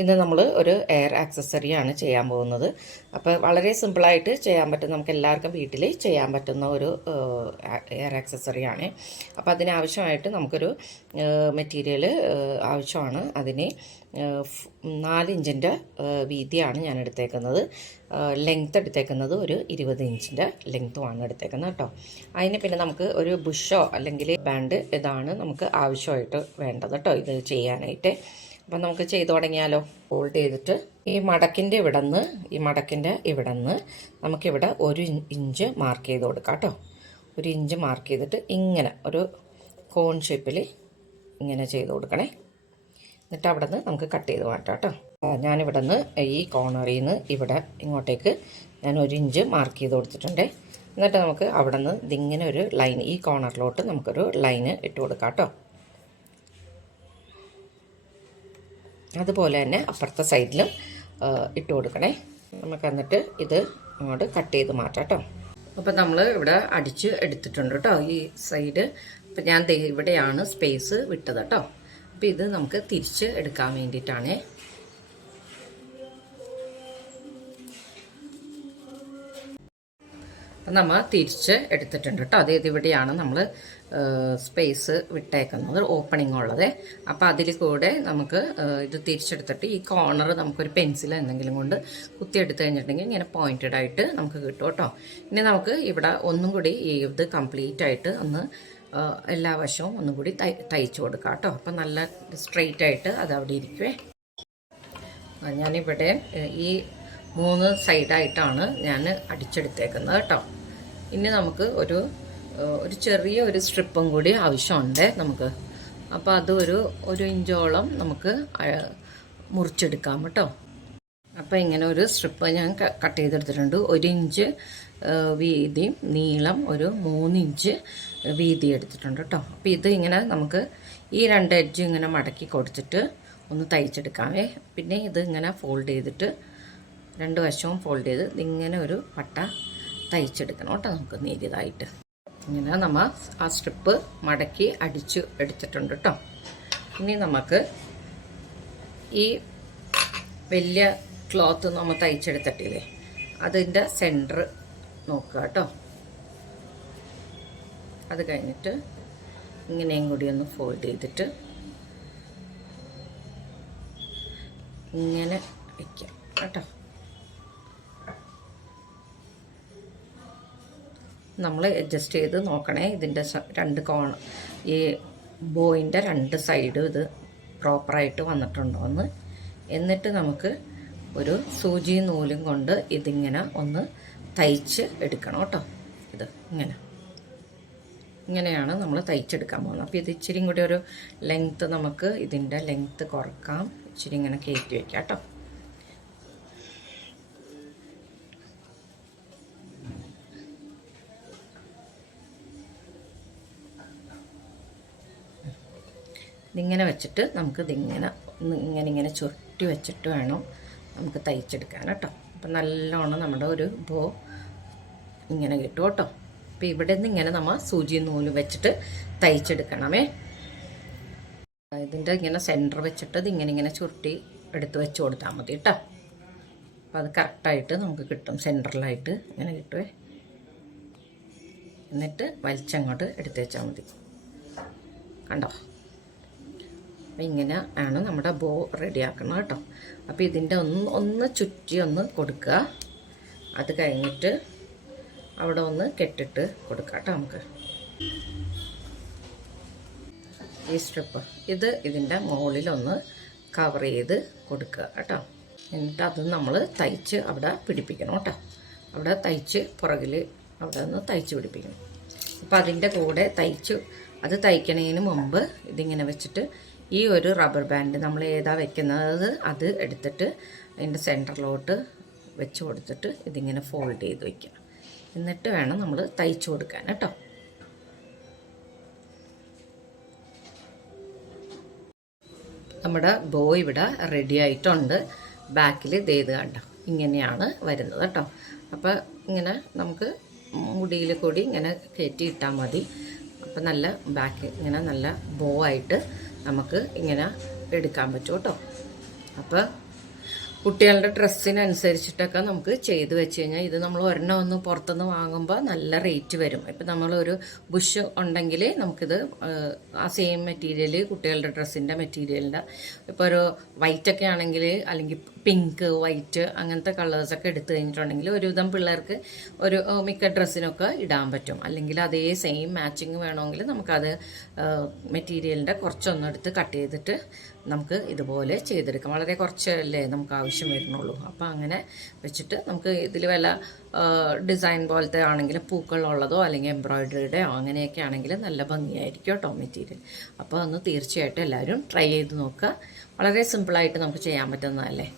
ഇന്ന് നമ്മൾ ഒരു എയർ ആക്സസറിയാണ് ചെയ്യാൻ പോകുന്നത്. അപ്പോൾ വളരെ സിമ്പിളായിട്ട് ചെയ്യാൻ പറ്റും, നമുക്ക് എല്ലാവർക്കും വീട്ടിൽ ചെയ്യാൻ പറ്റുന്ന ഒരു എയർ ആക്സസറിയാണ്. അപ്പോൾ അതിനാവശ്യമായിട്ട് നമുക്കൊരു മെറ്റീരിയൽ ആവശ്യമാണ്. അതിന് 4 ഇഞ്ചിൻ്റെ വീതിയാണ് ഞാൻ എടുത്തേക്കുന്നത്. ലെങ്ത്ത് എടുത്തേക്കുന്നത് ഒരു 20 ഇഞ്ചിൻ്റെ ലെങ്ത്തുമാണ് എടുത്തേക്കുന്നത് കേട്ടോ. അതിന് പിന്നെ നമുക്ക് ഒരു ബുഷോ അല്ലെങ്കിൽ ബാൻഡ് ഇതാണ് നമുക്ക് ആവശ്യമായിട്ട് വേണ്ടത് കേട്ടോ ഇത് ചെയ്യാനായിട്ട്. അപ്പം നമുക്ക് ചെയ്തു തുടങ്ങിയാലോ. ഫോൾഡ് ചെയ്തിട്ട് ഈ മടക്കിൻ്റെ ഇവിടെ നിന്ന് നമുക്കിവിടെ 1 ഇഞ്ച് മാർക്ക് ചെയ്ത് കൊടുക്കാം കേട്ടോ. 1 ഇഞ്ച് മാർക്ക് ചെയ്തിട്ട് ഇങ്ങനെ ഒരു കോൺ ഷേപ്പിൽ ഇങ്ങനെ ചെയ്ത് കൊടുക്കണേ. എന്നിട്ട് അവിടെ നിന്ന് നമുക്ക് കട്ട് ചെയ്ത് മാറ്റാം കേട്ടോ. ഞാനിവിടെ നിന്ന് ഈ കോർണറിൽ നിന്ന് ഇവിടെ ഇങ്ങോട്ടേക്ക് ഞാൻ 1 ഇഞ്ച് മാർക്ക് ചെയ്ത് കൊടുത്തിട്ടുണ്ട്. എന്നിട്ട് നമുക്ക് അവിടെ നിന്ന് ഇതിങ്ങനെ ഒരു ലൈൻ, ഈ കോർണറിലോട്ട് നമുക്കൊരു ലൈന് ഇട്ട് കൊടുക്കാം കേട്ടോ. അതുപോലെ തന്നെ അപ്പുറത്തെ സൈഡിലും ഇട്ട് കൊടുക്കണേ. നമുക്ക് എന്നിട്ട് ഇത് അങ്ങോട്ട് കട്ട് ചെയ്ത് മാറ്റാം കേട്ടോ. അപ്പോൾ നമ്മൾ ഇവിടെ അടിച്ച് എടുത്തിട്ടുണ്ട് കേട്ടോ ഈ സൈഡ്. അപ്പം ഞാൻ ഇവിടെയാണ് സ്പേസ് വിട്ടത് കേട്ടോ. അപ്പോൾ ഇത് നമുക്ക് തിരിച്ച് എടുക്കാൻ വേണ്ടിയിട്ടാണ്. അപ്പം നമ്മൾ തിരിച്ച് എടുത്തിട്ടുണ്ട് കേട്ടോ. അതായത് ഇവിടെയാണ് നമ്മൾ സ്പേസ് വിട്ടേക്കുന്നത്, ഓപ്പണിംഗ് ഉള്ളത്. അപ്പോൾ അതിൽ കൂടെ നമുക്ക് ഇത് തിരിച്ചെടുത്തിട്ട് ഈ കോർണർ നമുക്കൊരു പെൻസിൽ എന്തെങ്കിലും കൊണ്ട് കുത്തിയെടുത്ത് കഴിഞ്ഞിട്ടുണ്ടെങ്കിൽ ഇങ്ങനെ പോയിൻറ്റഡ് ആയിട്ട് നമുക്ക് കിട്ടും കേട്ടോ. ഇനി നമുക്ക് ഇവിടെ ഒന്നും കൂടി ഇത് കംപ്ലീറ്റ് ആയിട്ട് ഒന്ന് എല്ലാ വശവും ഒന്നും കൂടി തയ്ച്ചു കൊടുക്കാം കേട്ടോ. അപ്പം നല്ല സ്ട്രെയിറ്റ് ആയിട്ട് അത് അവിടെ ഇരിക്കുവേ. ഞാനിവിടെ ഈ 3 സൈഡായിട്ടാണ് ഞാൻ അടിച്ചെടുത്തേക്കുന്നത് കേട്ടോ. ഇനി നമുക്ക് ഒരു ചെറിയ ഒരു സ്ട്രിപ്പും കൂടി ആവശ്യമുണ്ട് നമുക്ക്. അപ്പോൾ അത് ഒരു ഇഞ്ചോളം നമുക്ക് മുറിച്ചെടുക്കാം കേട്ടോ. അപ്പോൾ ഇങ്ങനെ ഒരു സ്ട്രിപ്പ് ഞാൻ കട്ട് ചെയ്തെടുത്തിട്ടുണ്ട്. 1 ഇഞ്ച് വീതിയും നീളം ഒരു 3 ഇഞ്ച് വീതി എടുത്തിട്ടുണ്ട് കേട്ടോ. അപ്പോൾ ഇത് ഇങ്ങനെ നമുക്ക് ഈ 2 എഡ്ജ് ഇങ്ങനെ മടക്കി കൊടുത്തിട്ട് ഒന്ന് തയ്ച്ചെടുക്കാമേ. പിന്നെ ഇത് ഇങ്ങനെ ഫോൾഡ് ചെയ്തിട്ട് 2 വശവും ഫോൾഡ് ചെയ്ത് ഇങ്ങനെ ഒരു പട്ട തയ്ച്ചെടുക്കണം കേട്ടോ. നമുക്ക് നീരിതായിട്ട് ഇങ്ങനെ നമ്മൾ ആ സ്ട്രിപ്പ് മടക്കി അടിച്ച് എടുത്തിട്ടുണ്ട് കേട്ടോ. ഇനി നമുക്ക് ഈ വലിയ ക്ലോത്ത് നമ്മൾ തയ്ച്ചെടുത്തിട്ടില്ലേ, അതിൻ്റെ സെൻറ്റർ നോക്കുക കേട്ടോ. അത് കഴിഞ്ഞിട്ട് ഇങ്ങനെയും കൂടി ഒന്ന് ഫോൾഡ് ചെയ്തിട്ട് ഇങ്ങനെ വയ്ക്കാം കേട്ടോ. നമ്മൾ അഡ്ജസ്റ്റ് ചെയ്ത് നോക്കണേ ഇതിൻ്റെ 2 കോൺ, ഈ ബോയിൻ്റെ 2 സൈഡ് ഇത് പ്രോപ്പറായിട്ട് വന്നിട്ടുണ്ടോ എന്ന്. എന്നിട്ട് നമുക്ക് ഒരു സൂചി നൂലും കൊണ്ട് ഇതിങ്ങനെ ഒന്ന് തയ്ച്ച് എടുക്കണം കേട്ടോ. ഇത് ഇങ്ങനെയാണ് നമ്മൾ തയ്ച്ചെടുക്കാൻ പോകുന്നത്. അപ്പോൾ ഇത് ഇച്ചിരി കൂടി ഒരു ലെങ്ത്ത്, നമുക്ക് ഇതിൻ്റെ ലെങ്ത്ത് കുറക്കാം. ഇച്ചിരി ഇങ്ങനെ കയറ്റി വയ്ക്കാം കേട്ടോ. ഇതിങ്ങനെ വെച്ചിട്ട് നമുക്ക് ഇങ്ങനെ ചുരുട്ടി വെച്ചിട്ട് വേണം നമുക്ക് തയ്ച്ചെടുക്കാൻ കേട്ടോ. അപ്പം നല്ലോണം നമ്മുടെ ഒരു ബോ ഇങ്ങനെ കിട്ടും കേട്ടോ. അപ്പോൾ ഇവിടെ നിന്ന് ഇങ്ങനെ നമ്മൾ സൂചി നൂല് വെച്ചിട്ട് തയ്ച്ചെടുക്കണമേ. ഇതിൻ്റെ ഇങ്ങനെ സെൻറ്റർ വെച്ചിട്ട് ഇതിങ്ങനെ ചുരുട്ടി എടുത്ത് വെച്ച് കൊടുത്താൽ മതി കേട്ടോ. അപ്പോൾ അത് കറക്റ്റായിട്ട് നമുക്ക് കിട്ടും, സെൻറ്ററിലായിട്ട് ഇങ്ങനെ കിട്ടുമേ. എന്നിട്ട് വലിച്ചങ്ങോട്ട് എടുത്ത് വെച്ചാൽ മതി. കണ്ടോ? അപ്പം ഇങ്ങനെ ആണ് നമ്മുടെ ബോ റെഡിയാക്കണം കേട്ടോ. അപ്പോൾ ഇതിൻ്റെ ഒന്ന് ചുറ്റി ഒന്ന് കൊടുക്കുക. അത് കഴിഞ്ഞിട്ട് അവിടെ ഒന്ന് കെട്ടിട്ട് കൊടുക്കുക കേട്ടോ. നമുക്ക് ഈ സ്ട്രിപ്പ് ഇതിൻ്റെ മുകളിലൊന്ന് കവർ ചെയ്ത് കൊടുക്കുക കേട്ടോ. എന്നിട്ട് അത് നമ്മൾ തയ്ച്ച് അവിടെ പിടിപ്പിക്കണം കേട്ടോ. അവിടെ തയ്ച്ച് പുറകിൽ അവിടെ ഒന്ന് തയ്ച്ച് പിടിപ്പിക്കണം. അപ്പോൾ അതിൻ്റെ കൂടെ അത് തയ്ക്കണതിന് മുമ്പ് ഇതിങ്ങനെ വെച്ചിട്ട് ഈ ഒരു റബ്ബർ ബാൻഡ് നമ്മൾ ഏതാ വെക്കുന്നത് അത് എടുത്തിട്ട് അതിൻ്റെ സെൻറ്ററിലോട്ട് വെച്ച് കൊടുത്തിട്ട് ഇതിങ്ങനെ ഫോൾഡ് ചെയ്ത് വയ്ക്കണം. എന്നിട്ട് വേണം നമ്മൾ തയ്ച്ചു കൊടുക്കാൻ കേട്ടോ. നമ്മുടെ ബോ ഇവിടെ റെഡി ആയിട്ടുണ്ട്. ബാക്കിൽ ഇത് കണ്ടോ ഇങ്ങനെയാണ് വരുന്നത് കേട്ടോ. അപ്പോൾ ഇങ്ങനെ നമുക്ക് മുടിയിൽ കൂടി ഇങ്ങനെ കയറ്റി ഇട്ടാൽ മതി. അപ്പോൾ നല്ല ബാക്ക് ഇങ്ങനെ നല്ല ബോ ആയിട്ട് നമുക്ക് ഇങ്ങനെ എടുക്കാൻ പറ്റും കേട്ടോ. അപ്പോൾ കുട്ടികളുടെ ഡ്രസ്സിനനുസരിച്ചിട്ടൊക്കെ നമുക്ക് ചെയ്ത് വെച്ച് കഴിഞ്ഞാൽ ഇത് നമ്മൾ ഒരെണ്ണം ഒന്ന് പുറത്തുനിന്ന് വാങ്ങുമ്പോൾ നല്ല റേറ്റ് വരും. ഇപ്പം നമ്മളൊരു ബുഷ് ഉണ്ടെങ്കിൽ നമുക്കിത് ആ സെയിം മെറ്റീരിയൽ കുട്ടികളുടെ ഡ്രസ്സിൻ്റെ മെറ്റീരിയലിൻ്റെ ഇപ്പോൾ ഒരു വൈറ്റൊക്കെ ആണെങ്കിൽ അല്ലെങ്കിൽ പിങ്ക് വൈറ്റ് അങ്ങനത്തെ കളേഴ്സൊക്കെ എടുത്തു കഴിഞ്ഞിട്ടുണ്ടെങ്കിൽ ഒരുവിധം പിള്ളേർക്ക് ഒരു മിക്ക ഡ്രസ്സിനൊക്കെ ഇടാൻ പറ്റും. അല്ലെങ്കിൽ അതേ സെയിം മാച്ചിങ് വേണമെങ്കിൽ നമുക്കത് മെറ്റീരിയലിൻ്റെ കുറച്ചൊന്നെടുത്ത് കട്ട് ചെയ്തിട്ട് നമുക്ക് ഇതുപോലെ ചെയ്തെടുക്കാം. വളരെ കുറച്ചല്ലേ നമുക്ക് ആവശ്യം വരുന്നുള്ളൂ. അപ്പോൾ അങ്ങനെ വെച്ചിട്ട് നമുക്ക് ഇതിൽ വല്ല ഡിസൈൻ പോലത്തെ ആണെങ്കിലും പൂക്കളുള്ളതോ അല്ലെങ്കിൽ എംബ്രോയ്ഡറിയുടെയോ അങ്ങനെയൊക്കെ ആണെങ്കിൽ നല്ല ഭംഗിയായിരിക്കും കേട്ടോ മെറ്റീരിയൽ. അപ്പോൾ ഒന്ന് തീർച്ചയായിട്ടും എല്ലാവരും ട്രൈ ചെയ്ത് നോക്കുക. വളരെ സിമ്പിളായിട്ട് നമുക്ക് ചെയ്യാൻ പറ്റുന്നതല്ലേ.